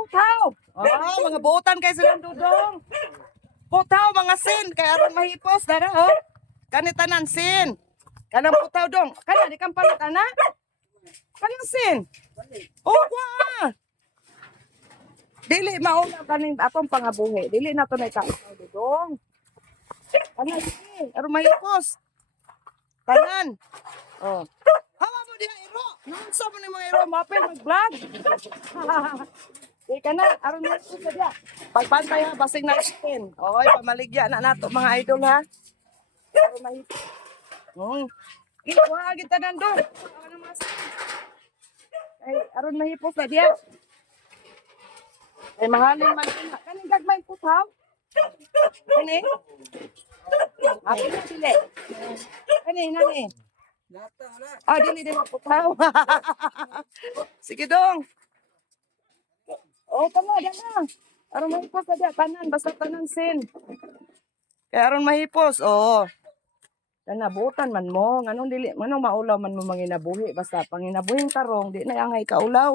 putaw. Oh, mga buutan kay silang dudong. Putaw mga sin kay aron mahipos dara oh. Kani tanan sin. Kanang putaw dong. Kana di kang palit ana. Kanang sin. Oh, wa. Dili mauna kaning atong pangabuhi. Dili na to na ikaw dudong. Kana sige, aron mahipos. Tanan. Oh. Hawa mo diha iro. Nunsa mo ni mga iro mapel mag-vlog. Di ka na, aron mo sa dia. Pagpantay ha, basing na skin. Oy, pamaligya na nato mga idol ha. Aron mahipos. Ikuha kita nandun. Ay, aron mahipos na dia. Ay, mahalin man. Kaning gagmay putaw. Kani? Ako na dili. Kani, nani? Ah, dili putaw. Sige dong. Oh, tama, dama. Aron mahipos na dia. Tanan, basta tanan sin. Kaya aron mahipos, oo. Kana buutan man mo, nganong dili, nganong maulaw man mo manginabuhi basta panginabuhing tarong di na angay kaulaw.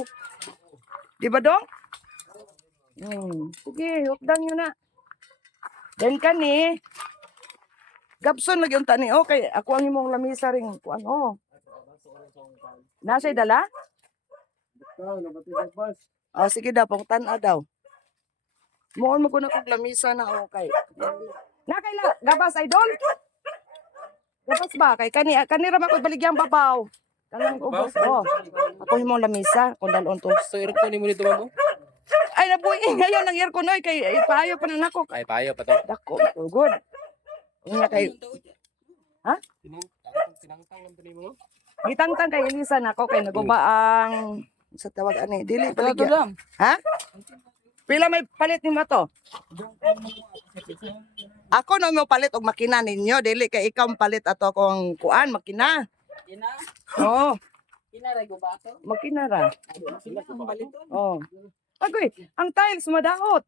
Di ba dong? Sige, hukdang yun na. Then kani, gabson lagi yung tani. Okay, ako ang imong lamisa ring kuan oh. Nasa'y dala? Oh, sige daw, pangtana daw. Muon mo ko na kong lamisa na okay. Nakaila, gabas idol? Gabas ba? Kay kanira ba ko baligyang babaw? Kanang ubos oh. Ako himong lamisa kung dalon to. So, aircon ni mo dito mo? Ay nabuhi ngayon ang aircon oy kay ipayo pa na nako. Ay, payo pa to. Dako, good. Unya kay ha? Tinangtang lang to ni mo. Gitangtang kay Elisa nako kay naguba ang sa tawag ani dili baligya. Ha? Pila may palit ni mo to? Ako na mo palit og makina ninyo, dili kay ikaw palit ato akong kuan makina. Ina, Oh, kinaray ko ba ito? makina ra. Sila ang baliton. Oh. Agoy, ang tiles madaot.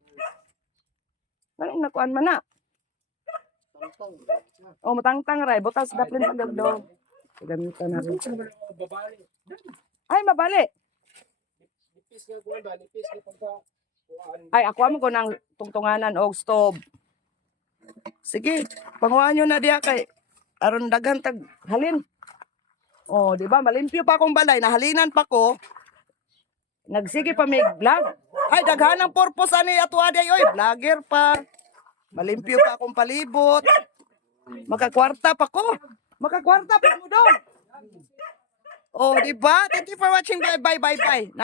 Anong nakuan man na? Oh, matangtang ra, butas daplin sa do. Gamitan na rin. Ay, mabali. Nipis nga kuan ba? Nipis nga pagka kuan. Ay, ako amo ko ng tungtunganan og stove. Sige, panguhaan nyo na diya kay aron daghan tag halin. Oh, di ba? Malimpyo pa akong balay, nahalinan pa ko. Nagsige pa may vlog. Ay, daghan ang purpose ani ato adi oy, vlogger pa. Malimpyo pa akong palibot. Makakwarta pa ko. Makakwarta pa mo dong. Oh, di ba? Thank you for watching. Bye bye bye bye.